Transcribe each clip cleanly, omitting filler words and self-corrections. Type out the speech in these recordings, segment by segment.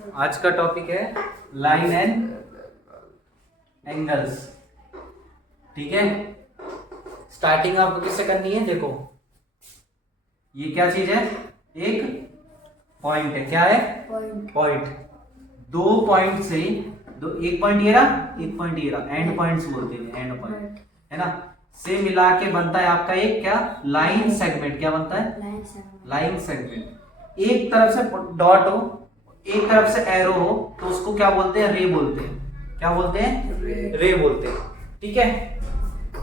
आज का टॉपिक है लाइन एंड एंगल्स। ठीक है, स्टार्टिंग आपको किससे करनी है? देखो ये क्या चीज है? एक पॉइंट है। क्या है? पॉइंट। दो पॉइंट से दो, एक पॉइंट ये रहा, एक पॉइंट ये रहा, एंड पॉइंट्स बोलते हैं, एंड पॉइंट है ना, से मिला के बनता है आपका एक क्या? Line segment. क्या बनता है? Line segment. एक तरफ से डॉट हो, एक तरफ से एरो हो, तो उसको क्या बोलते हैं? रे बोलते हैं। क्या बोलते हैं? रे बोलते हैं। ठीक है,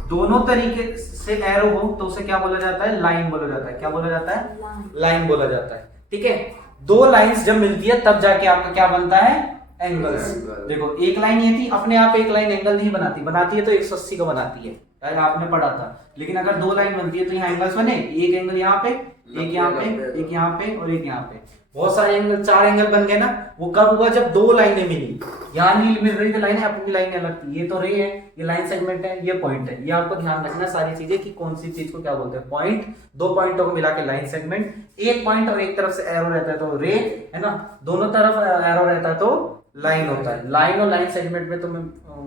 दोनों तरीके से एरो हो तो उसे क्या बोला जाता है? लाइन बोला जाता है। क्या बोला जाता है? लाइन बोला जाता है। ठीक है, दो लाइंस जब मिलती है तब जाके आपका क्या बनता है? एंगल्स। देखो एक लाइन ये थी, अपने आप एक लाइन एंगल नहीं बनाती, बनाती है तो 180 का बनाती है, शायद आपने पढ़ा था। लेकिन अगर दो लाइन बनती है तो यहाँ एंगल्स बने, एक एंगल यहाँ पे, एक यहाँ पे, एक यहाँ पे और एक यहाँ पे। बहुत सारे एंगल, चार एंगल बन गए ना। वो कब हुआ? जब दो लाइनें मिली। यहाँ नहीं मिल रही थी लाइनें, अपनी लाइनें अलग थी। ये तो रे है, ये लाइन सेगमेंट है, ये पॉइंट है। ये आपको ध्यान रखना सारी चीजें कि कौन सी चीज को क्या बोलते हैं। पॉइंट, दो पॉइंटों को मिला के लाइन सेगमेंट। एक पॉइंट और एक तरफ से एरो रहता है तो रे है ना, दोनों तरफ एरो रहता है तो लाइन होता है। लाइन और लाइन सेगमेंट में तुम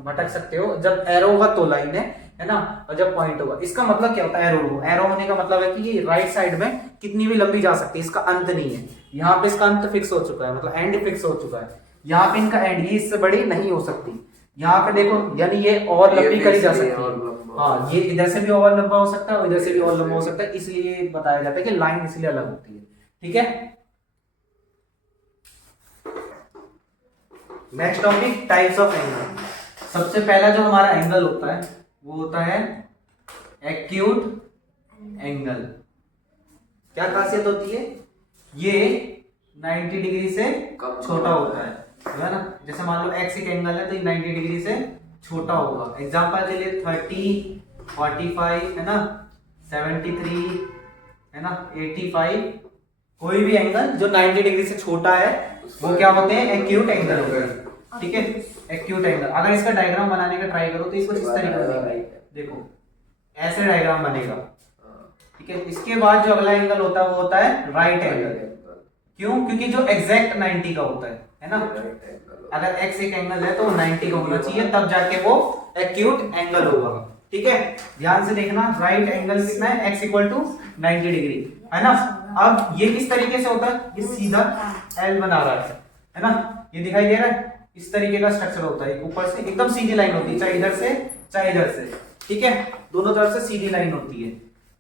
भटक सकते हो। जब एरो होगा तो लाइन है ना, और जब पॉइंट होगा। इसका मतलब क्या होता है? एरो। एरो होने का मतलब है कि ये राइट साइड में कितनी भी लंबी जा सकती है, इसका अंत नहीं है। यहाँ पे इसका अंत फिक्स हो चुका है, मतलब एंड फिक्स हो चुका है। यहाँ पे इनका एंड, ये इससे बड़ी नहीं हो सकती। यहाँ पे देखो, यानी ये और लंबी करी जा सकती है। हाँ, ये इधर से भी और लंबा हो सकता है और इधर से भी और लंबा हो सकता है, इसलिए बताया जाता है कि लाइन इसलिए अलग होती है। ठीक है, next topic, types of angle. सबसे पहला जो हमारा एंगल होता है वो होता है एक्यूट एंगल। क्या खासियत होती है? ये 90 डिग्री से छोटा होता है ना। जैसे मान लो एक्स एक एंगल है तो ये 90 डिग्री से छोटा होगा। एग्जांपल के लिए 30, 45 है ना, 73 है ना, 85। कोई भी एंगल जो 90 डिग्री से छोटा है वो क्या होते हैं? एक्यूट एंगल होते हैं। ठीक है, एक्यूट एंगल। अगर इसका डायग्राम बनाने का ट्राई करो तो इसको इस तरीके से बनेगा। देखो ऐसे डायग्राम बनेगा। ठीक है, इसके बाद जो अगला एंगल होता है वो होता है राइट एंगल। क्यों? क्योंकि जो एग्जैक्ट 90 का होता है ना। अगर एक्स एक एंगल है तो 90 का होना चाहिए, तब जाके वो एक्यूट एंगल होगा। ठीक है, ध्यान से देखना, राइट एंगल कितना है? x इक्वल टू 90 डिग्री है ना। अब ये किस तरीके से होता है? ये सीधा एल बना रहा है ना, ये दिखाई दे रहा है। इस तरीके का स्ट्रक्चर होता है, ऊपर से एकदम सीधी लाइन होती है, चाहे इधर से चाहे इधर से। ठीक है, दोनों तरफ से सीधी लाइन होती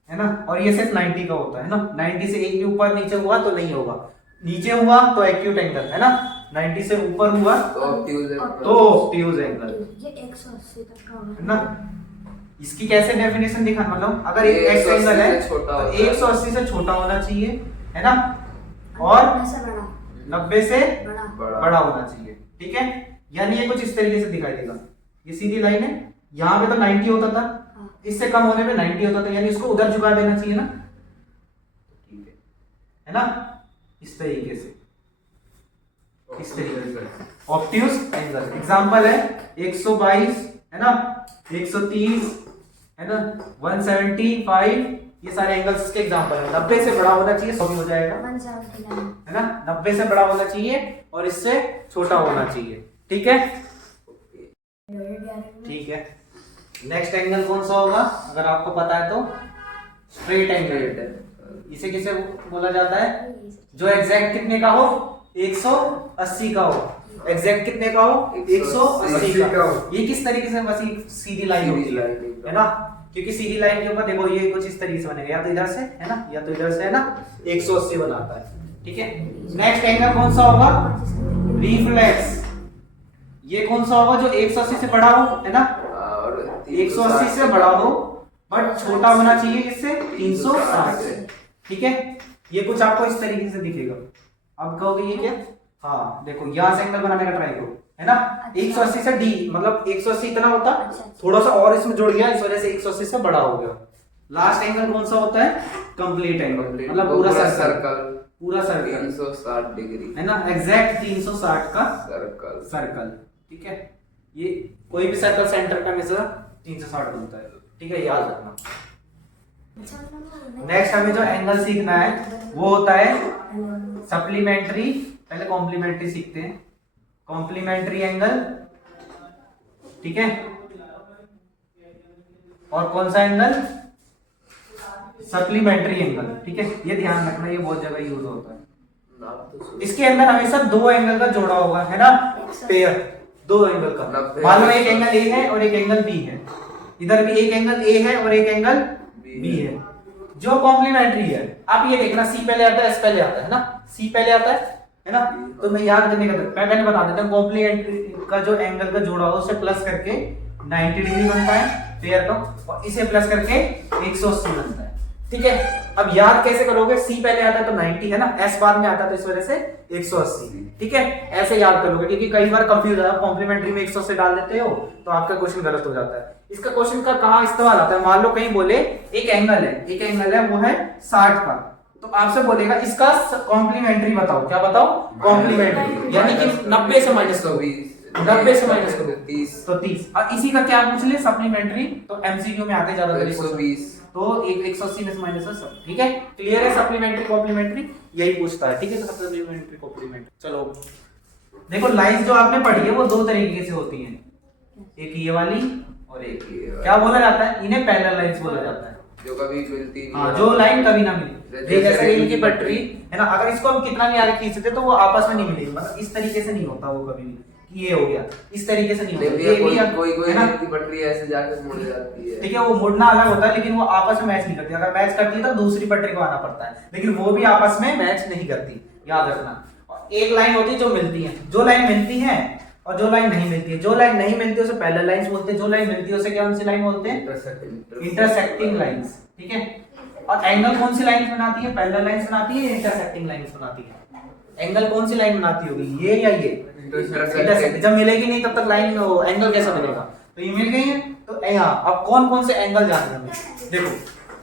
है ना। और ये सिर्फ 90 का होता है ना। 90 से एक भी ऊपर नीचे हुआ तो नहीं होगा, नीचे हुआ तो एक्यूट एंगल है ना, 90 से ऊपर हुआ तो ऑब्ट्यूज एंगल है ना। इसकी कैसे डेफिनेशन दिखा? मतलब अगर एक एक्स एंगल है तो 180 से छोटा होना चाहिए है ना, और 90 से बड़ा होना चाहिए। ठीक है, यानी ये कुछ इस तरीके से दिखाई देगा। ये सीधी लाइन है, यहाँ पे तो 90 होता था, इससे कम होने पे 90 होता था, यानी इसको उधर झुका देना चाहिए ना। ठीक है ना, इस तरीके से, इस तरीके से ऑब्ट्यूज एंगल। एग्जांपल है 122 है ना, 130 है ना, 175। ये सारे एंगल्स के एग्जांपल है। 90 से बड़ा होना चाहिए, 100 भी हो जाएगा है ना। 90 से बड़ा होना चाहिए और इससे छोटा होना चाहिए। ठीक है, ठीक है। नेक्स्ट एंगल कौन सा होगा अगर आपको पता है तो? Straight angle. इसे किसे बोला जाता है? जो एग्जैक्ट कितने का हो? 180 का हो। एग्जैक्ट कितने का हो? 180 का हो। ये किस तरीके से? बस सीधी लाइन होती है ना, क्योंकि सीधी लाइन के ऊपर देखो ये कुछ इस तरीके से बनेगा, या तो इधर से है ना, या तो इधर से है ना, 180 बनाता है। ठीक है, नेक्स्ट एंगल कौन सा होगा? रिफ्लेक्स। ये कौन सा होगा? जो 180 से बड़ा हो है ना, 180 से बड़ा हो बट छोटा होना चाहिए किससे? 360 से। ठीक है, ये कुछ आपको इस तरीके से दिखेगा। अब कहोगे ये क्या? हाँ देखो, यहां से एंगल बनाने का ट्राई करो है ना। 180 से डी, मतलब 180 इतना होता, थोड़ा सा और इसमें जुड़ गया, इस वजह से 180 से बड़ा हो गया। लास्ट एंगल कौन सा होता है? कंप्लीट एंगल, मतलब पूरा सर्कल, पूरा सर्कल 360 डिग्री है ना, एग्जैक्ट 360 का सर्कल। ठीक है, ये कोई भी सर्कल सेंटर का हमेशा 360 बनता है। ठीक है, याद रखना। नेक्स्ट हमें जो एंगल सीखना है वो होता है सप्लीमेंट्री पहले कॉम्प्लीमेंट्री सीखते हैं। कॉम्प्लीमेंट्री एंगल, ठीक है, और कौन सा एंगल? सप्लीमेंट्री एंगल, ठीक है। ये ध्यान रखना, ये बहुत जगह यूज होता है। इसके अंदर हमेशा दो एंगल का जोड़ा होगा, है ना, पेयर, दो एंगल का। मान लो एक एंगल ए है और एक एंगल बी है, इधर भी एक एंगल ए है और एक एंगल बी है। जो कॉम्प्लीमेंट्री है, आप ये देखना, सी पहले आता है, एस पहले आता है ना, सी पहले आता है ना। तो मैं याद करने का पहले बता देता हूँ, कॉम्प्लीमेंट्री का जो एंगल का जोड़ा हो उसे प्लस करके 90 डिग्री बनता है पेयर का, और इसे प्लस करके 180 बनता है, ठीक है। अब याद कैसे करोगे? सी पहले आता है तो 90 है ना, एस बाद में आता है तो इस वजह से 180, ठीक है। ऐसे याद कर लोगे, क्योंकि कई बार कंफ्यूज होता है, कॉम्प्लीमेंट्री में 180 डाल देते हो तो आपका क्वेश्चन गलत हो जाता है। इसका क्वेश्चन का कहां इस्तेमाल आता है? मान लो कहीं बोले एक एंगल है वो है 60 का, तो आपसे बोलेगा इसका कॉम्प्लीमेंट्री बताओ। क्या बताओ? कॉम्प्लीमेंट्री, यानी कि 90 से माइनस करो, 90 से माइनस करो 30, तो 30। और इसी का क्या पूछ ले? सप्लीमेंट्री। तो एमसीक्यू में आते ज्यादा 120, तो 180 में माइनस है सब, ठीक है। क्लियर है? सप्लीमेंट्री कॉम्प्लीमेंट्री यही पूछता है, ठीक है। Supplementary complementary. चलो देखो, लाइंस जो आपने पढ़ी है वो दो तरीके से होती हैं, एक ये वाली और एक ये। क्या बोला जाता है? इन्हें पैरेलल लाइंस बोला जाता है, जो कभी मिलती नहीं। हाँ, जो लाइन कभी ना मिले, जैसे रेल की पटरी है ना, अगर इसको हम कितना भी आगे खींचते तो वो आपस में नहीं मिलेगी, मतलब इस तरीके से नहीं होता वो कभी भी, ये हो गया, इस तरीके से नहीं होता। कोई रेल की पटरी ऐसे जाकर मुड़ जाती है, ठीक है, वो मुड़ना अलग होता है, लेकिन वो आपस में मैच नहीं करती। अगर मैच करती है तो दूसरी पटरी को आना पड़ता है, लेकिन वो भी आपस में मैच नहीं करती, याद रखना। एक लाइन होती है जो मिलती है, जो लाइन मिलती है और जो लाइन नहीं मिलती है। जो लाइन नहीं मिलती है उसे पैरेलल लाइंस बोलते हैं, जो लाइन मिलती है उसे क्या सी लाइन बोलते हैं? इंटरसेक्टिंग लाइंस, ठीक है। और एंगल कौन सी लाइन बनाती है? पैरेलल लाइंस बनाती है, इंटरसेक्टिंग लाइंस बनाती है। एंगल कौन सी लाइन बनाती होगी? ये या ये? इंटरसेक्टिंग। जब मिलेगी नहीं तब तक लाइन एंगल कैसा मिलेगा? तो ये मिल गई है, तो यहाँ अब कौन कौन से एंगल जानना है? देखो,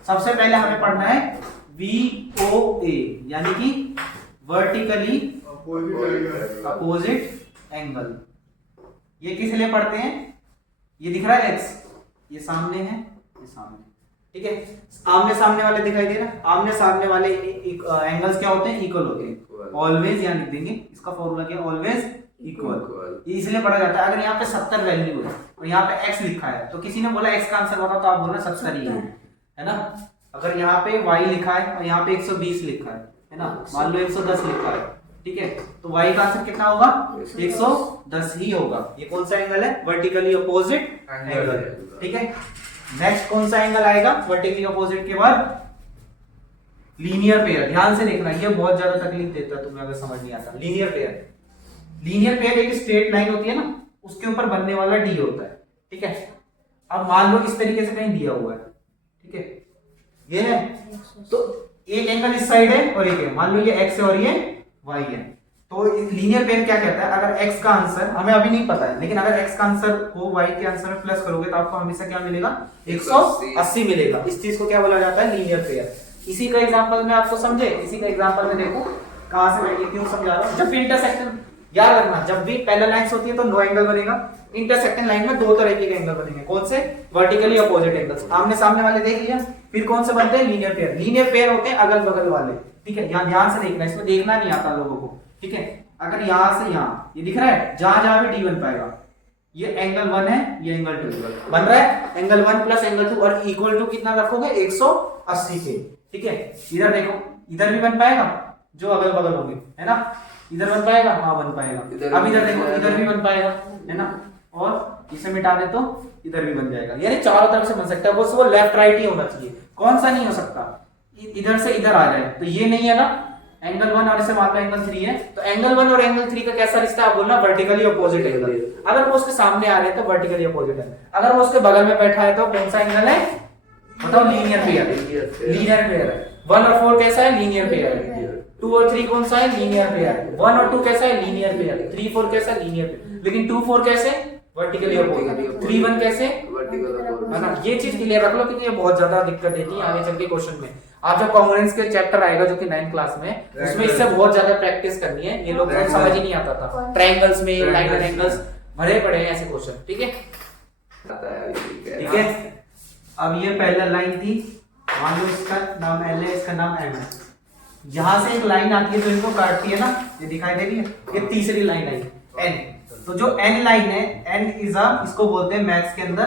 सबसे पहले हमें पढ़ना है VOA, यानी कि वर्टिकली अपोजिट एंगल। ये किस लिए पढ़ते हैं? ये दिख रहा है एक्स, ये सामने है, ये सामने, ठीक है। आमने सामने वाले दिखाई दे रहा है, आमने सामने वाले एंगल्स क्या होते हैं? इक्वल होते हैं, ऑलवेज। यहाँ लिख देंगे, इसका फॉर्मूला क्या है? Always equal. ये इसलिए पढ़ा जाता है। अगर यहाँ पे 70 वैल्यू है और यहाँ पे x लिखा है, तो किसी ने बोला x का आंसर बता, तो आप बोलना 70 ही है ना। अगर यहाँ पे y लिखा है और यहाँ पे 120 लिखा है ना, मान लो 110 लिखा है, ठीक है, तो y का आंसर कितना होगा? 110 ही होगा। ये कौन सा एंगल है? वर्टिकली अपोजिट एंगल, ठीक है। नेक्स्ट कौन सा एंगल आएगा वर्टिकली अपोजिट के बाद? Linear pair. ध्यान से देखना, ये बहुत ज्यादा तकलीफ देता है तुम्हें अगर समझ नहीं आता। लीनियर पेयर, लीनियर पेयर एक स्ट्रेट लाइन होती है ना, उसके ऊपर बनने वाला डी होता है, ठीक है। अब मान लो इस तरीके से कहीं दिया हुआ है, ठीक है, ये है, तो एक एंगल इस साइड है और एक है, मान लो ये एक्स है और ये वाई है। तो लीनियर पेयर क्या कहता है? अगर x का आंसर हमें अभी नहीं पता है, लेकिन अगर x का आंसर को y के आंसर में प्लस करोगे तो आपको हमेशा क्या मिलेगा? 180 मिलेगा। इस चीज को क्या बोला जाता है? Linear pair. इसी का एग्जांपल में आपको समझे, इसी का एग्जांपल में देखो कहां से मैं ये क्यों समझा रहा हूं। जब भी इंटरसेक्शन, याद रखना, जब भी पैरेलल लाइंस होती है तो नो एंगल बनेगा। इंटरसेक्टिंग लाइन में दो तरह के एंगल बनेंगे, कौन से? वर्टिकली अपोजिट एंगल्स, आमने सामने वाले देख लिया। फिर कौन से बनते हैं? Linear pair. लीनियर पेयर होते हैं अगल बगल वाले, ठीक है। यहाँ ध्यान से देखना, इसमें देखना नहीं आता लोगों को, ठीक है। अगर यहां से यहां ये दिख रहा है, जहां जहां भी डी बन पाएगा, ये एंगल 1 है, ये एंगल 2 बन रहा है। एंगल 1 प्लस एंगल 2 और इक्वल टू कितना रखोगे? 180 के, ठीक है। इधर देखो, इधर भी बन पाएगा जो अगल बगल होंगे, है ना। इधर बन पाएगा, हाँ बन पाएगा। अब इधर देखो, इधर भी बन पाएगा, है ना। और इसे मिटा दे तो इधर भी बन जाएगा, यानी चारों तरफ से बन सकता है। बस वो लेफ्ट राइट ही होना चाहिए। कौन सा नहीं हो सकता? इधर से इधर आ जाए, तो ये नहीं है ना एंगल 1, और इसे मान लो एंगल 3 है, तो एंगल 1 और एंगल 3 का कैसा रिश्ता है? आप बोलना वर्टिकली अपोजिट एंगल। अगर वो उसके सामने आ रहे हैं तो वर्टिकली अपोजिट है, अगर वो उसके बगल में बैठा है तो कौन सा एंगल है? बताओ। Linear pair. लीनियर पेयर है। 1 और 4 कैसा है? लीनियर पेयर है। 2 और 3 कौन सा है? Linear pair. 1 और 2 कैसा है? Linear pair. 3 4 कैसा? Linear pair. लेकिन 2 4 कैसे? Vertically opposite. 3 1 कैसे? वर्टिकल अपोजिट, है ना। ये चीज क्लियर रख लो, क्योंकि ये बहुत ज्यादा दिक्कत देती है आगे चल के क्वेश्चन में। आप जब कॉन्ग्रुएंस के चैप्टर आएगा जो कि 9th क्लास में, उसमें इससे बहुत ज्यादा प्रैक्टिस करनी है। ये लोग को समझ ही नहीं आता था। ट्रायंगल्स में लाइन एंगल्स भरे पड़े हैं ऐसे क्वेश्चन, ठीक है। ठीक है, अब ये पैरेलल लाइन थी, मान लो इसका नाम L है, इसका नाम M है। यहां से एक लाइन आती है जो इनको काटती है ना, ये दिखाई दे रही है, ये तीसरी लाइन आई एन। तो जो एन लाइन है, एन इज अ, इसको बोलते हैं मैथ्स के अंदर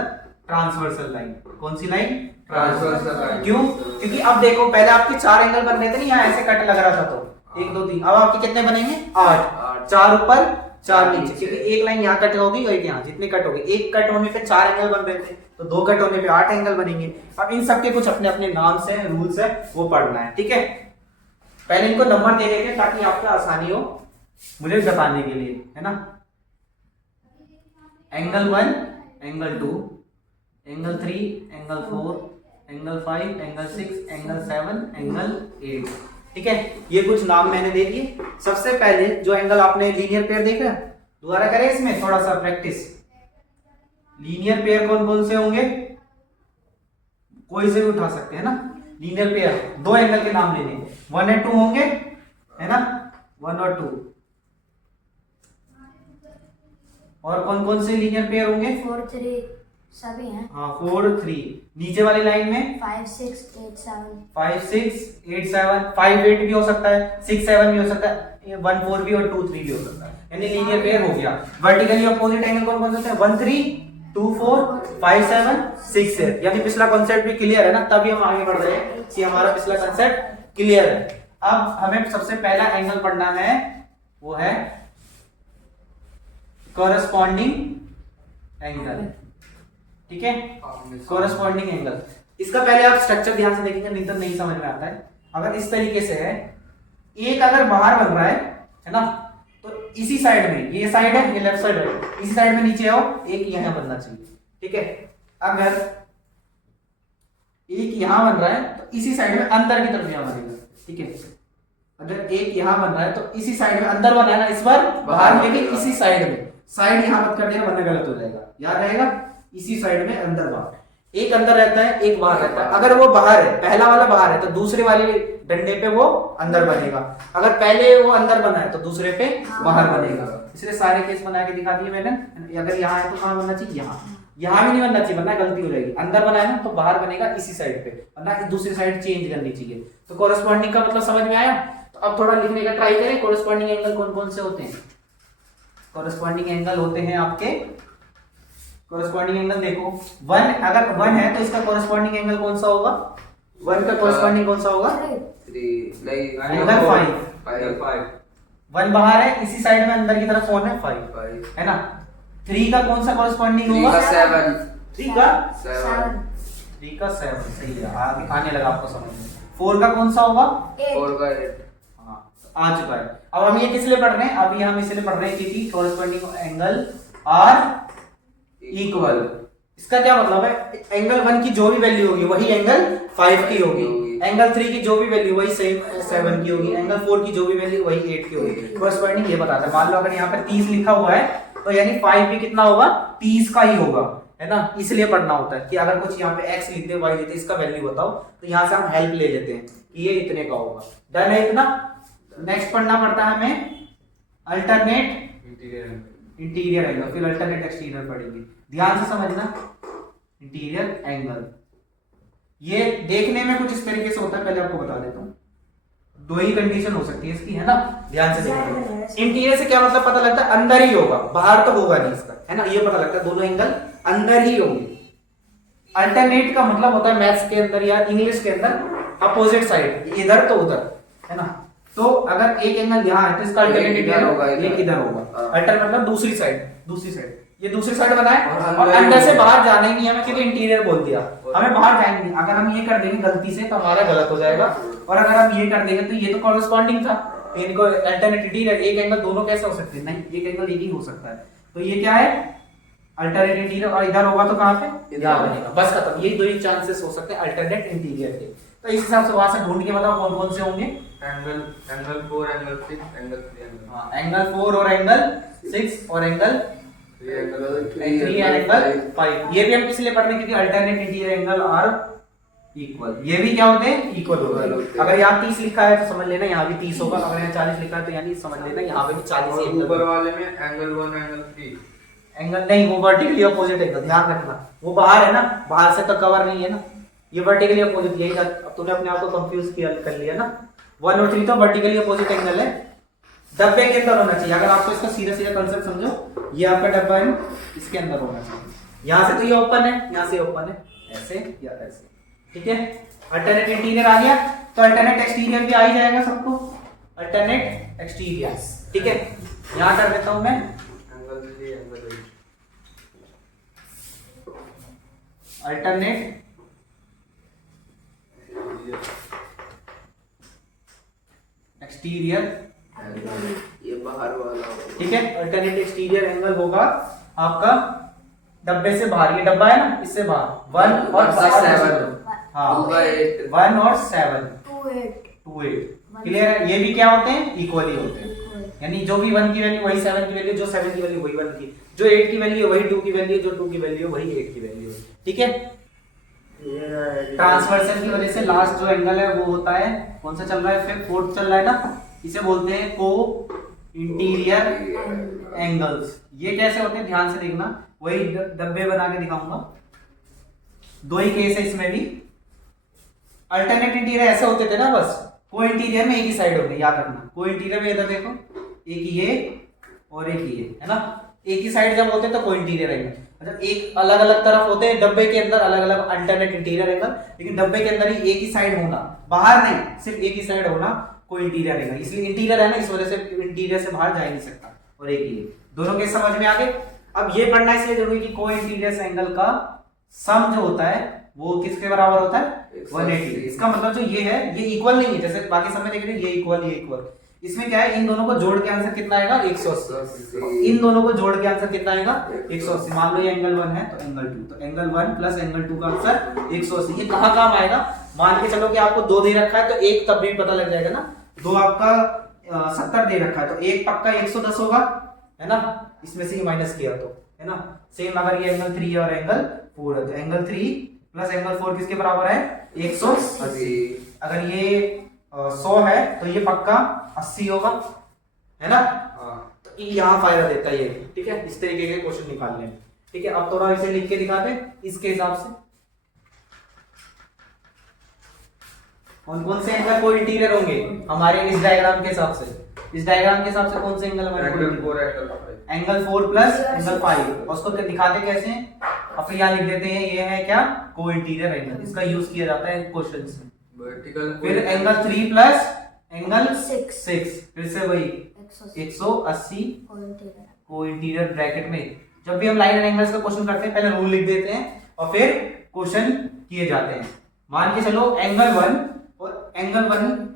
ट्रांसवर्सल लाइन। कौन सी लाइन? Transversal line. क्यों? क्योंकि अब देखो पहले आपके 4 एंगल बन रहे थे ना, यहाँ ऐसे कट लग रहा था, तो 1 2 3, अब आपके कितने बनेंगे? 8। 4 ऊपर 4 नीचे, क्योंकि एक लाइन यहाँ कट होगी और एक यहाँ, जितने कट हो गए, एक कट होने पे 4 एंगल बन रहे थे, तो 2 कट होने पे 8 एंगल बनेंगे। अब इन सबके कुछ अपने अपने नाम से रूल्स है, वो पढ़ना है, ठीक है। पहले इनको नंबर दे देते ताकि आपको आसानी हो मुझे बताने के लिए, है ना। Angle 1, angle 2, angle 3, angle 4, angle 5, angle 6, angle 7, angle 8, ठीक है। ये कुछ नाम मैंने दे दिए। सबसे पहले जो एंगल आपने लीनियर पेयर देखा, दोबारा करें इसमें थोड़ा सा प्रैक्टिस। लीनियर पेयर कौन कौन से होंगे? कोई से भी उठा सकते हैं ना। लीनियर पेयर 2 एंगल के नाम लेने, 1 और 2 होंगे, है ना, 1 और 2। और कौन कौन से लीनियर पेयर होंगे? 4 3 सभी हैं। हाँ 4 3। नीचे वाली लाइन में 5 6 8 7 5 6 8 7, 5 8 भी हो सकता है, 6 7 भी हो सकता है, 1 4 भी और 2 3 भी हो सकता है, यानी लीनियर पेयर हो गया। वर्टिकली अपोजिट एंगल कौन कौन से हैं? 1 3 2 4 5 7 6 8। यानी पिछला कॉन्सेप्ट भी क्लियर है ना, तभी हम आगे बढ़ रहे हैं कि हमारा पिछला कॉन्सेप्ट क्लियर है। अब हमें सबसे पहला एंगल पढ़ना है, वो है कॉरेस्पॉन्डिंग एंगल, ठीक है। कॉरेस्पॉन्डिंग एंगल, इसका पहले आप स्ट्रक्चर ध्यान से देखेंगे, नहीं तो नहीं समझ में आता है। अगर इस तरीके से है, एक अगर बाहर बन रहा है ना, तो इसी साइड में, ये साइड है, ये लेफ्ट साइड है, इसी साइड में नीचे आओ, एक यहां बनना चाहिए, ठीक है। अगर एक यहां बन रहा है तो इसी साइड में अंदर की तरफ यहां बनेगा, ठीक है। अगर एक यहां बन रहा है तो इसी साइड में अंदर बना है ना, इस बार बाहर, लेकिन इसी साइड में, साइड यहां मत कर देना वरना गलत हो जाएगा, याद रहेगा। इसी साइड में अंदर बाहर, एक अंदर रहता है, एक बाहर रहता है। अगर वो बाहर है, पहला वाला बाहर है, तो दूसरे वाले डंडे पे वो अंदर बनेगा। अगर पहले वो अंदर बना है तो दूसरे पे बाहर बनेगा। इसलिए सारे केस बना के दिखा दिए मैंने। अगर यहाँ है तो कहाँ बनना चाहिए? यहाँ भी नहीं बनना चाहिए, वरना गलती हो जाएगी। अंदर बना है ना तो बाहर बनेगा इसी साइड पे, वरना दूसरी साइड चेंज करनी चाहिए। तो कोरेस्पॉन्डिंग का मतलब समझ में आया। तो अब थोड़ा लिखने का ट्राई करें। कोरेस्पॉन्डिंग एंगल कौन कौन से होते हैं? कोरेस्पॉन्डिंग एंगल होते हैं आपके, कोरेस्पॉन्डिंग एंगल देखो 1, अगर 1 है तो इसका कोरेस्पॉन्डिंग एंगल कौन सा होगा? 1 का कोरेस्पॉन्डिंग कौन सा होगा? 3 नहीं, एंगल 5। 1 बाहर है, इसी साइड में अंदर की तरफ कौन है? 5 है ना। 3 का कौन सा कोरेस्पॉन्डिंग होगा? 7 3 का 7 3 का 7, सही है, आने लगा आपको समझ में। 4 का कौन सा होगा? 4 का 8। हाँ, आ चुका है। अब हम ये किस लिए पढ़ रहे हैं? अभी हम इसलिए पढ़ रहे हैं क्योंकि कोरेस्पॉन्डिंग एंगल आर इक्वल। इसका क्या मतलब है? एंगल 1 की जो भी वैल्यू होगी वही एंगल 5 की होगी, एंगल 3 की जो भी वैल्यू वही सेम 7 की होगी, एंगल 4 की जो भी वैल्यू वही 8 की होगी। कोरेस्पॉन्डिंग ये बताता है। मान लो अगर यहाँ पर 30 लिखा हुआ है तो यानी 5 भी कितना होगा? 30 का ही होगा, है ना। इसलिए पढ़ना होता है कि अगर कुछ यहाँ पे x लिख दे, y लिख दे, इसका वैल्यू बताओ, तो यहाँ से हम हेल्प ले लेते हैं कि ये इतने का होगा। डन है इतना। नेक्स्ट पढ़ना पड़ता है हमें अल्टरनेट इंटीरियर एंगल, फिर अल्टरनेट एक्सटीरियर पढ़ेंगे। ध्यान से समझना। इंटीरियर एंगल ये देखने में कुछ इस तरीके से होता है, पहले आपको बता देता हूँ। 2 ही कंडीशन हो सकती है इसकी, है ना। ध्यान से देखो। इंटीरियर से क्या मतलब पता लगता है? अंदर ही होगा, बाहर तो होगा नहीं इसका, है ना। ये पता लगता है दोनों एंगल अंदर ही होंगे। अल्टरनेट का मतलब होता है मैथ्स के अंदर या इंग्लिश के अंदर अपोजिट साइड, इधर तो उधर, है ना। तो अगर एक एंगल यहाँ है तो इसका अल्टरनेट इधर होगा, एक इधर होगा। अल्टर मतलब दूसरी साइड, दूसरी साइड, ये दूसरी साइड बनाए और अंदर से बाहर जाना ही नहीं हमें, क्योंकि इंटीरियर बोल दिया, हमें बाहर जाएंगे नहीं। अगर हम ये कर देंगे गलती से तो हमारा गलत हो जाएगा, और अगर हम ये कर देंगे तो ये तो कॉरेस्पॉन्डिंग था, इनको अल्टरनेट इंटीरियर, एक एंगल दोनों कैसे हो सकते हैं? नहीं, एक एंगल एक ही हो सकता है। तो ये क्या है? अल्टरनेट इंटीरियर, और इधर होगा तो कहां पे? यहाँ बनेगा, बस खत्म। यही 2 ही चांसेस हो सकते हैं अल्टरनेट इंटीरियर के। तो इस हिसाब से वहां से ढूंढ के बताओ कौन कौन से होंगे। Angle 4 angle 6 angle 3 angle. हाँ, एंगल 4 और एंगल 6 और एंगल 3 एंगल 3 एंगल 5। ये भी हम किस लिए पढ़ रहे हैं? क्योंकि alternate interior angle are equal. ये भी क्या होते हैं? इक्वल होते हैं। अगर यहाँ 30 लिखा है तो समझ लेना यहाँ भी 30 होगा, अगर यहाँ 40 लिखा है तो यानी समझ लेना यहाँ पे भी 40 ही एंगल। ऊपर वाले में एंगल 1 एंगल 3 एंगल नहीं, वो वर्टिकली अपोजिट एंगल, ध्यान रखना। वो बाहर है ना, बाहर से तो कवर नहीं है ना, ये वर्टिकली अपोजिट। यही अब तूने अपने आप को कंफ्यूज किया कर लिया ना। 1 और 3 तो वर्टिकली अपोजिट एंगल है, डब्बे के अंदर होना चाहिए। अगर आपको इसका सीधा सीधा कंसेप्ट समझो, ये आपका डब्बा है, इसके अंदर होना चाहिए। यहां से तो ये ओपन है, यहां से ओपन है, ऐसे या ऐसे, ठीक है। अल्टरनेट इंटीरियर आ गया, तो अल्टरनेट एक्सटीरियर भी आ ही जाएगा सबको, अल्टरनेट एक्सटीरियर, ठीक है। यहां कर देता हूं मैं एंगल 3 एंगल 8 अल्टरनेट एक्सटीरियर, ये बाहर वाला होगा। ठीक है। अल्टरनेट एक्सटीरियर एंगल होगा आपका डब्बे से बाहर, ये डब्बा है ना, इससे बाहर 1 और 7, हाँ 1 और 7 2 8 क्लियर है। ये भी क्या होते हैं, इक्वली होते हैं, यानी जो भी 1 की वैल्यू वही 7 की वैल्यू, जो 7 की वैल्यू वही 1 की, जो 8 की वैल्यू वही 2 की वैल्यू, जो 2 की वैल्यू वही 8 की वैल्यू, ठीक है। ट्रांसवर्सन की वजह से लास्ट जो एंगल है वो होता है, कौन सा चल रहा है, फिर फोर्थ चल रहा है ना, इसे बोलते हैं को इंटीरियर एंगल्स। ये कैसे होते हैं ध्यान से देखना, वही डब्बे बना के दिखाऊंगा। 2 ही केस है इसमें भी। अल्टरनेट इंटीरियर ऐसे होते थे ना, बस को इंटीरियर में एक ही साइड होगी, याद रखना। को इंटीरियर में इधर देखो, एक ये और एक ये है ना, एक ही साइड जब होते हैं तो को इंटीरियर एंगल। मतलब एक अलग अलग तरफ होते हैं डब्बे के अंदर, अलग अलग अल्टरनेट इंटीरियर एंगल, लेकिन डब्बे के अंदर ही एक ही साइड होना, बाहर नहीं, सिर्फ एक ही साइड होना को इंटीरियर एंगल। इसलिए इंटीरियर है ना, इस वजह से इंटीरियर से बाहर जा ही नहीं सकता। और एक ही दोनों के समझ में आ गए। अब ये पढ़ना इसलिए जरूरी कि को इंटीरियर एंगल का सम जो होता है वो किसके बराबर होता है, 180। इसका मतलब जो ये है ये इक्वल नहीं है, जैसे बाकी सब में देख रहे हैं ये इक्वल ये इक्वल। इसमें क्या है, इन दोनों को जोड़ के आंसर कितना आएगा, 180। इन दोनों को जोड़ के आंसर कितना आएगा, 180। मान लो ये एंगल 1 है तो एंगल 2, तो एंगल 1 प्लस एंगल 2 का आंसर 180। ये कहां काम आएगा, मान के चलो कि आपको 2 दे रखा है तो एक तब भी पता लग जाएगा ना, 2 आपका 70 दे रखा है तो एक पक्का 110 होगा, है ना, इसमें से ही माइनस किया तो, है ना। सेम अगर ये एंगल 3 और एंगल 4 है तो एंगल 3 प्लस एंगल 4 किसके बराबर है, 180। अगर ये 100 है तो ये पक्का 80 होगा, है ना। तो यहाँ फायदा देता है ये, ठीक है। इस तरीके के क्वेश्चन निकालने हैं, ठीक है। अब थोड़ा इसे लिख के दिखाते इसके हिसाब से कौन कौन से एंगल को इंटीरियर होंगे हमारे इस डायग्राम के हिसाब से। इस डायग्राम के हिसाब से कौन से एंगल हमारे एंगल 4 प्लस एंगल 5। और उसको दिखाते कैसे हैं, अब यहाँ लिख देते हैं, ये है क्या, को इंटीरियर एंगल। इसका यूज किया जाता है क्वेश्चंस में। वर्टिकल, फिर एंगल 3 प्लस एंगल 6, 6 फिर से वही 180 को इंटीरियर ब्रैकेट में। जब भी हम लाइन एंड एंगल्स का क्वेश्चन करते हैं पहले रूल लिख देते हैं और फिर क्वेश्चन किए जाते हैं। मान के चलो एंगल 1 और एंगल 1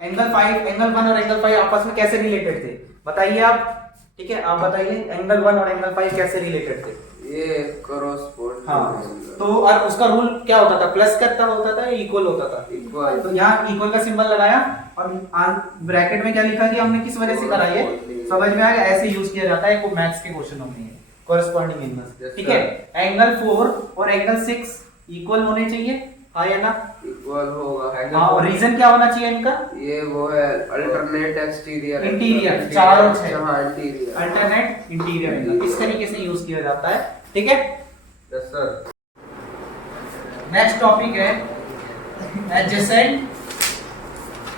एंगल 5, एंगल 1 और एंगल 5 आपस में कैसे रिलेटेड थे बताइए आप, ठीक है। आप बताइए एंगल 1 और एंगल 5 कैसे रिलेटेड थे। ये क्रॉस पोर्ट, हाँ, तो और उसका रूल क्या होता था, प्लस करता होता था, इक्वल होता था, इक्वल। तो यहाँ इक्वल का सिंबल लगाया और ब्रैकेट में क्या लिखा कि हमने किस वजह से करा, ये समझ में आ गया। ऐसे यूज किया जाता है मैथ्स के क्वेश्चन में कोरिस्पोंडिंग एंगल्स, ठीक है। एंगल 4 और एंगल 6 इक्वल होने चाहिए, हाँ या ना, इक्वल होगा। हाँ, और रीजन क्या होना चाहिए इनका, ये वो है अल्टरनेट एक्सटीरियर इंटीरियर, 4 और 6 इंटीरियर, अल्टरनेट इंटीरियर एंगल इस तरीके से यूज किया जाता है, ठीक है। Yes sir. नेक्स्ट टॉपिक है एडजेसेंट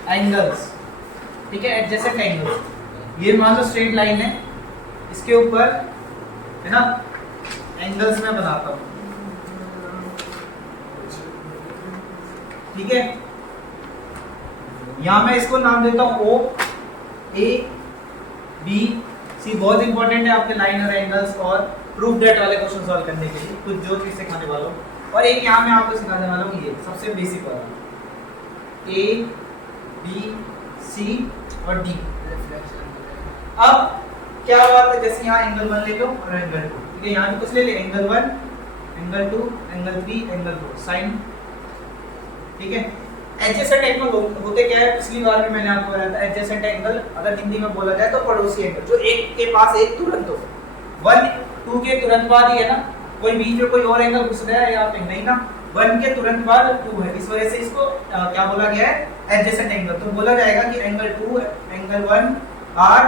एंगल्स, ठीक है। एडजेसेंट एंगल्स, ये मान लो स्ट्रेट लाइन है, इसके ऊपर है ना एंगल्स में बनाता हूं, ठीक है। यहां मैं इसको नाम देता हूं O, A, B, C। बहुत इंपॉर्टेंट है आपके लाइन और एंगल्स और प्रूफ डेट वाले क्वेश्चन सॉल्व करने के लिए, कुछ जो चीज सिखाने वाला हूं। और एक यहां मैं आपको सिखाने वाला हूं, ये सबसे बेसिक वाला A, B, C और D। अब क्या बात है, जैसे यहाँ एंगल 1 ले लो और एंगल 2, ठीक है। यहाँ भी कुछ ले ले, angle 1, angle 2, angle 3, angle 4, sign, ठीक है। एडजेसेंट एंगल होते क्या है, पिछली बार भी मैंने आपको बताया था, एडजेसेंट एंगल अगर हिंदी में बोला जाए तो पड़ोसी एंगल, जो एक के पास एक तुरंत हो। 1, 2 के तुरंत बाद ही है ना, कोई बीच में कोई और एंगल घुस गया है यहाँ पे, नहीं ना, 1 के तुरंत बाद 2 है, इस वजह से इसको क्या बोला गया है, एडजेसेंट एंगल। तो बोला जाएगा कि angle 2 angle 1 are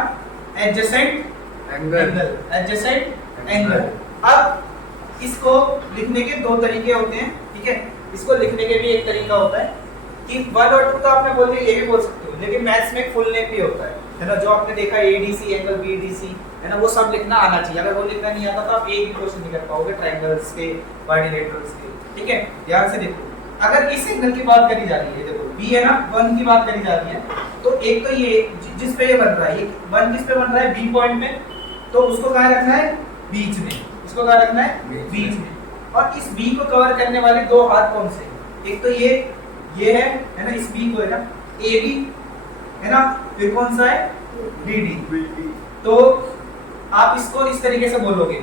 adjacent angle, adjacent angle. अब इसको लिखने के 2 तरीके होते हैं, ठीक है। इसको लिखने के भी एक तरीका होता है, कि 1 और 2 तो आपने बोल दिया, ये भी बोल सकते हो, लेकिन मैथ्स में फुल नेम भी होता है ना, जो आपने देखा एडीसी एंगल बीडीसी है ना, वो सब लिखना आना चाहिए। अगर वो लिखना नहीं आता तो आप एक भी क्वेश्चन नहीं कर पाओगे ट्रायंगल्स के, क्वाड्रिलेटरल्स के, ठीक है। ध्यान से देखो, अगर इस एंगल की बात करी जा रही है, देखो बी है ना, 1 की बात करी जा रही है, तो एक तो ये जिस पे ये बन रहा है, ये 1 किस पे बन रहा है, बी पॉइंट में, तो उसको कहाँ रखना है, बीच में, इसको कहाँ रखना है, बीच में। और इस बी को कवर करने वाले दो हाथ कौन से, एक तो ये है ना, इस बी को है ना ए बी है ना, फिर कौन सा है बी डी। तो आप इसको इस तरीके से बोलोगे,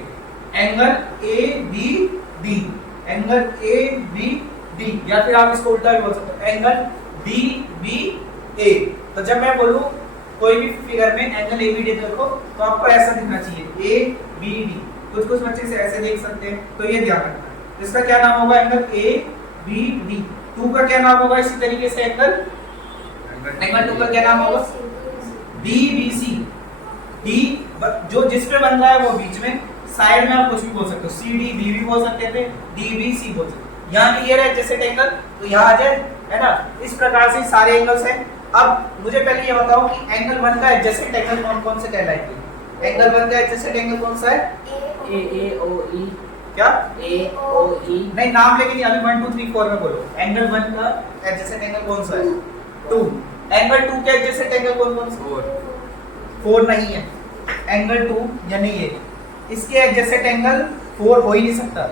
angle A B D, angle A B D, या फिर आप इसको उल्टा भी बोल सकते हो, एंगल डी बी ए। तो जब मैं बोलूं कोई भी फिगर में एंगल ए बी डी देखो, तो आपको ऐसा दिखना चाहिए, ए बी डी। कुछ कुछ बच्चे से ऐसे देख सकते हैं, तो ये ध्यान रखना। इसका क्या नाम होगा, एंगल ए बी डी। 2 का क्या नाम होगा इसी तरीके से, एंगल 2 का क्या नाम होगा, डी बी सी। डी जो जिस पे बन रहा है वो बीच में, साइड में आप कुछ भी बोल सकते हो, सी डी बी भी बोल सकते थे, डी बी सी बोल सकते हो। यहाँ क्लियर है एडजेसेंट एंगल, तो यहाँ आ जाए, है ना। इस प्रकार से सारे एंगल्स हैं। अब मुझे पहले ये बताओ कि एंगल 1 का एडजेसेंट एंगल कौन कौन से कहलाएंगे। एंगल 1 का एडजेसेंट एंगल कौन सा है, ए ओ ई, क्या ए ओ ई, नहीं नाम लेके नहीं, अभी 1 2 3 4 में बोलो। एंगल 1 का एडजेसेंट एंगल कौन सा है, 2। एंगल 2 का एडजेसेंट एंगल कौन कौन सा, 4 नहीं है। एंगल 2 यानी ये, इसके एडजेसेंट एंगल 4 हो ही नहीं सकता।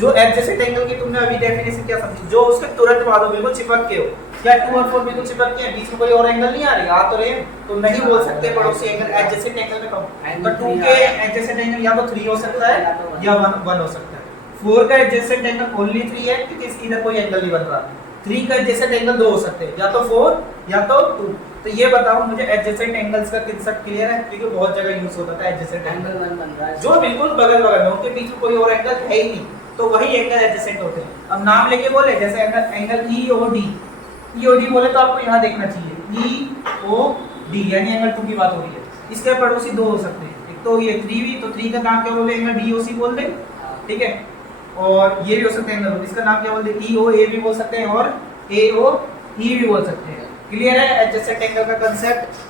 जो एडजेसेंट एंगल की तुमने अभी डेफिनेशन क्या समझी, जो उसके तुरंत बाद हो, बिल्कुल चिपक के हो, क्या 2 और 4 बिल्कुल चिपक के हैं, बीच में कोई और एंगल नहीं आ रही, आ तो रहे हैं, तो नहीं बोल सकते पड़ोसी एंगल एडजेसेंट एंगल में कम। तो 2 के एडजेसेंट एंगल या तो 3 हो सकता है या 1 हो सकता है। 4 का एडजेसेंट एंगल ओनली 3 है, क्योंकि इसकी इधर कोई एंगल नहीं बन रहा। 3 का एडजेसेंट एंगल 2 हो सकते हैं, या तो 4 या तो 2। तो ये बताओ मुझे एडजेसेंट एंगल्स का कंसेप्ट क्लियर है, क्योंकि बहुत जगह यूज होता है एडजेसेंट एंगल, एंगल 1 बन रहा है, जो बिल्कुल बगल बगल में, उनके बीच में कोई और एंगल है ही नहीं, तो वही एंगल एडजेसेंट होते हैं। अब नाम लेके बोले, जैसे एंगल ई ओ डी, ई ओ डी बोले तो आपको यहाँ देखना चाहिए, ई ओ डी, यानी एंगल 2 की बात हो रही है। इसके पड़ोसी 2 हो सकते हैं, एक तो ये 3 तो 3 का नाम क्या बोले, एंगल डी ओ सी बोल दे, ठीक है। और ये भी हो सकते हैं एंगल, इसका नाम क्या बोल दे, ई ओ ए भी बोल सकते हैं, और ए ओ ई भी बोल सकते हैं। क्लियर है एडजेसेंट एंगल का कंसेप्ट।